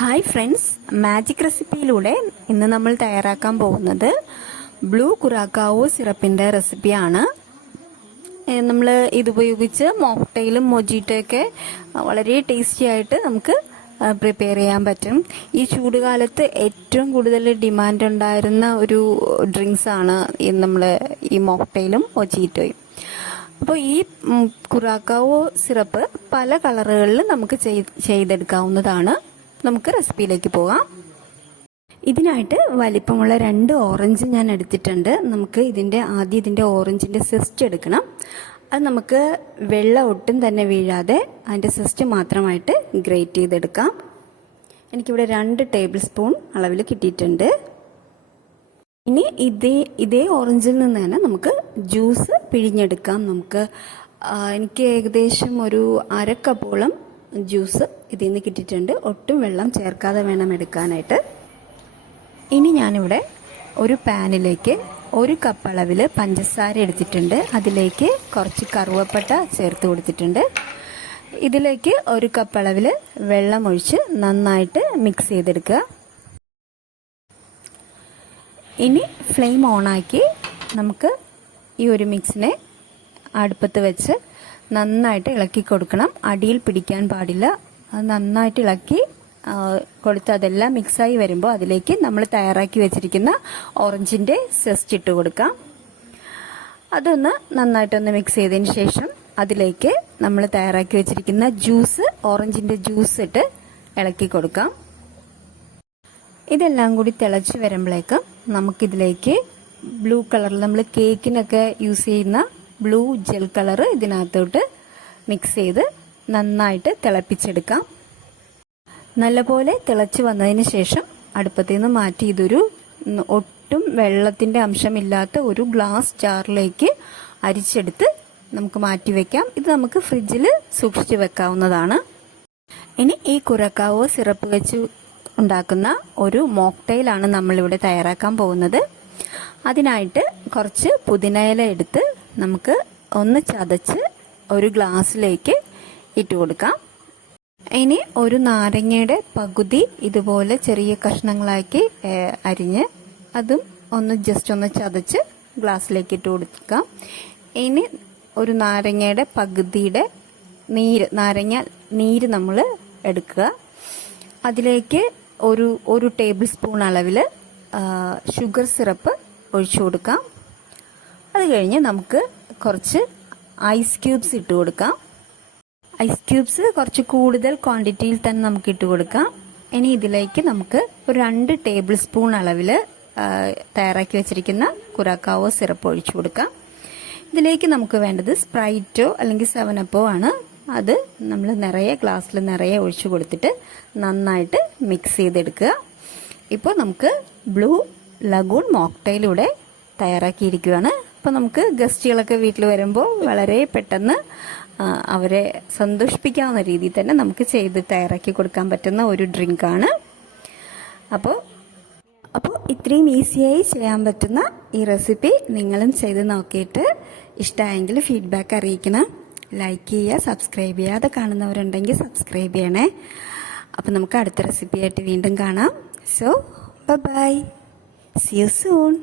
Hi friends. Magic റെസിപ്പിയിലൂടെ ഇന്ന് നമ്മൾ തയ്യാറാക്കാൻ പോകുന്നത് ബ്ലൂ കുറാക്കാവോ സിറപ്പിന്റെ റെസിപ്പിയാണ്. നമ്മൾ ഇതുപയോഗിച്ച് മോക്ടെയിലും മൊജീറ്റൊക്കെ വളരെ ടേസ്റ്റി ആയിട്ട് നമുക്ക് പ്രിപ്പയർ ചെയ്യാൻ പറ്റും. ഈ ചൂടുകാലത്ത് ഏറ്റവും കൂടുതൽ ഡിമാൻഡ് ഉണ്ടായിരുന്ന ഒരു ഡ്രിങ്ക്സ് ആണ് നമ്മൾ ഈ മോക്ടെയിലും മൊജീറ്റോയും. അപ്പോൾ ഈ കുറാക്കാവോ സിറപ്പ് പല കളറുകളിൽ നമുക്ക് ചെയ്- ചെയ്തെടുക്കാവുന്നതാണ്. നമുക്ക് റെസിപ്പിയിലേക്ക് പോകാം. ഇതിനായിട്ട് വലിപ്പമുള്ള രണ്ട് ഓറഞ്ച് ഞാൻ എടുത്തിട്ടുണ്ട്. നമുക്ക് ഇതിന്റെ ആദ്യം ഇതിന്റെ ഓറഞ്ചിന്റെ സിസ്റ്റ് എടുക്കണം. അത് നമുക്ക് വെള്ളം ഒട്ടും തന്നെ വീഴാതെ അതിന്റെ സിസ്റ്റ് മാത്രമായിട്ട് ഗ്രേറ്റ് ചെയ്തെടുക്കാം. എനിക്കിവിടെ രണ്ട് ടേബിൾ സ്പൂൺ അളവിൽ കിട്ടിയിട്ടുണ്ട്. ഇനി ഇതേ ഇതേ ഓറഞ്ചിൽ നിന്ന് തന്നെ നമുക്ക് ജ്യൂസ് പിഴിഞ്ഞെടുക്കാം. നമുക്ക് എനിക്ക് ഏകദേശം ഒരു അരക്കപ്പോളം കപ്പോളം ജ്യൂസ് ഇതിൽ നിന്ന് കിട്ടിയിട്ടുണ്ട്. ഒട്ടും വെള്ളം ചേർക്കാതെ വേണം എടുക്കാനായിട്ട്. ഇനി ഞാനിവിടെ ഒരു പാനിലേക്ക് ഒരു കപ്പ് അളവിൽ പഞ്ചസാര എടുത്തിട്ടുണ്ട്. അതിലേക്ക് കുറച്ച് കറുവപ്പട്ട ചേർത്ത് കൊടുത്തിട്ടുണ്ട്. ഇതിലേക്ക് ഒരു കപ്പ് അളവിൽ വെള്ളം ഒഴിച്ച് നന്നായിട്ട് മിക്സ് ചെയ്തെടുക്കുക. ഇനി ഫ്ലെയിം ഓണാക്കി നമുക്ക് ഈ ഒരു മിക്സിനെ അടുപ്പത്ത് വെച്ച് നന്നായിട്ട് ഇളക്കി കൊടുക്കണം. അടിയിൽ പിടിക്കാൻ പാടില്ല. അത് നന്നായിട്ട് ഇളക്കി കൊടുത്ത് അതെല്ലാം മിക്സായി വരുമ്പോൾ അതിലേക്ക് നമ്മൾ തയ്യാറാക്കി വെച്ചിരിക്കുന്ന ഓറഞ്ചിന്റെ സെസ്റ്റ് ഇട്ട് കൊടുക്കാം. അതൊന്ന് നന്നായിട്ടൊന്ന് മിക്സ് ചെയ്തതിന് ശേഷം അതിലേക്ക് നമ്മൾ തയ്യാറാക്കി വെച്ചിരിക്കുന്ന ജ്യൂസ് ഓറഞ്ചിന്റെ ജ്യൂസ് ഇട്ട് ഇളക്കി കൊടുക്കാം. ഇതെല്ലാം കൂടി തിളച്ച് വരുമ്പോഴേക്കും നമുക്കിതിലേക്ക് ബ്ലൂ കളറിൽ നമ്മൾ കേക്കിനൊക്കെ യൂസ് ചെയ്യുന്ന ബ്ലൂ ജെൽ കളർ ഇതിനകത്തോട്ട് മിക്സ് ചെയ്ത് നന്നായിട്ട് തിളപ്പിച്ചെടുക്കാം. നല്ലപോലെ തിളച്ച് വന്നതിന് ശേഷം അടുപ്പത്തിൽ നിന്ന് മാറ്റി ഇതൊരു ഒട്ടും വെള്ളത്തിന്റെ അംശമില്ലാത്ത ഒരു ഗ്ലാസ് ജാറിലേക്ക് അരിച്ചെടുത്ത് നമുക്ക് മാറ്റി വെക്കാം. ഇത് നമുക്ക് ഫ്രിഡ്ജിൽ സൂക്ഷിച്ച് വെക്കാവുന്നതാണ്. ഇനി ഈ കുരക്കാവോ സിറപ്പ് വെച്ച് ഉണ്ടാക്കുന്ന ഒരു മോക്ടെയിലാണ് നമ്മളിവിടെ തയ്യാറാക്കാൻ പോകുന്നത്. അതിനായിട്ട് കുറച്ച് പുതിനയില എടുത്ത് നമുക്ക് ഒന്ന് ചതച്ച് ഒരു ഗ്ലാസ്സിലേക്ക് ഇട്ട് കൊടുക്കാം. ഇനി ഒരു നാരങ്ങയുടെ പകുതി ഇതുപോലെ ചെറിയ കഷ്ണങ്ങളാക്കി അരിഞ്ഞ് അതും ഒന്ന് ജസ്റ്റ് ഒന്ന് ചതച്ച് ഗ്ലാസ്സിലേക്ക് ഇട്ട് കൊടുക്കാം. ഇനി ഒരു നാരങ്ങയുടെ പകുതിയുടെ നീര് നാരങ്ങ നീര് നമ്മൾ എടുക്കുക. അതിലേക്ക് ഒരു ഒരു ടേബിൾ സ്പൂൺ അളവിൽ ഷുഗർ സിറപ്പ് ഒഴിച്ചു കൊടുക്കാം. അത് കഴിഞ്ഞ് നമുക്ക് കുറച്ച് ഐസ് ക്യൂബ്സ് ഇട്ട് കൊടുക്കാം. ഐസ് ക്യൂബ്സ് കുറച്ച് കൂടുതൽ ക്വാണ്ടിറ്റിയിൽ തന്നെ നമുക്ക് ഇട്ട് കൊടുക്കാം. ഇനി ഇതിലേക്ക് നമുക്ക് ഒരു രണ്ട് ടേബിൾ സ്പൂൺ അളവിൽ തയ്യാറാക്കി വെച്ചിരിക്കുന്ന കുറാക്കാവോ സിറപ്പ് ഒഴിച്ചു കൊടുക്കാം. ഇതിലേക്ക് നമുക്ക് വേണ്ടത് സ്പ്രൈറ്റോ അല്ലെങ്കിൽ സെവനപ്പോ ആണ്. അത് നമ്മൾ നിറയെ ഗ്ലാസ്സിൽ നിറയെ ഒഴിച്ചു കൊടുത്തിട്ട് നന്നായിട്ട് മിക്സ് ചെയ്തെടുക്കുക. ഇപ്പോൾ നമുക്ക് ബ്ലൂ ലഗൂൺ മോക്ടെയിലൂടെ തയ്യാറാക്കിയിരിക്കുകയാണ്. അപ്പോൾ നമുക്ക് ഗസ്റ്റുകളൊക്കെ വീട്ടിൽ വരുമ്പോൾ വളരെ പെട്ടെന്ന് അവരെ സന്തോഷിപ്പിക്കാവുന്ന രീതിയിൽ തന്നെ നമുക്ക് ചെയ്ത് തയ്യാറാക്കി കൊടുക്കാൻ പറ്റുന്ന ഒരു ഡ്രിങ്കാണ് അപ്പോൾ അപ്പോൾ ഇത്രയും ഈസിയായി ചെയ്യാൻ പറ്റുന്ന ഈ റെസിപ്പി നിങ്ങളും ചെയ്ത് നോക്കിയിട്ട് ഇഷ്ടമായെങ്കിൽ ഫീഡ്ബാക്ക് അറിയിക്കണം. ലൈക്ക് ചെയ്യുക സബ്സ്ക്രൈബ് ചെയ്യാതെ കാണുന്നവരുണ്ടെങ്കിൽ സബ്സ്ക്രൈബ് ചെയ്യണേ. അപ്പോൾ നമുക്ക് അടുത്ത റെസിപ്പിയായിട്ട് വീണ്ടും കാണാം. So bye see you soon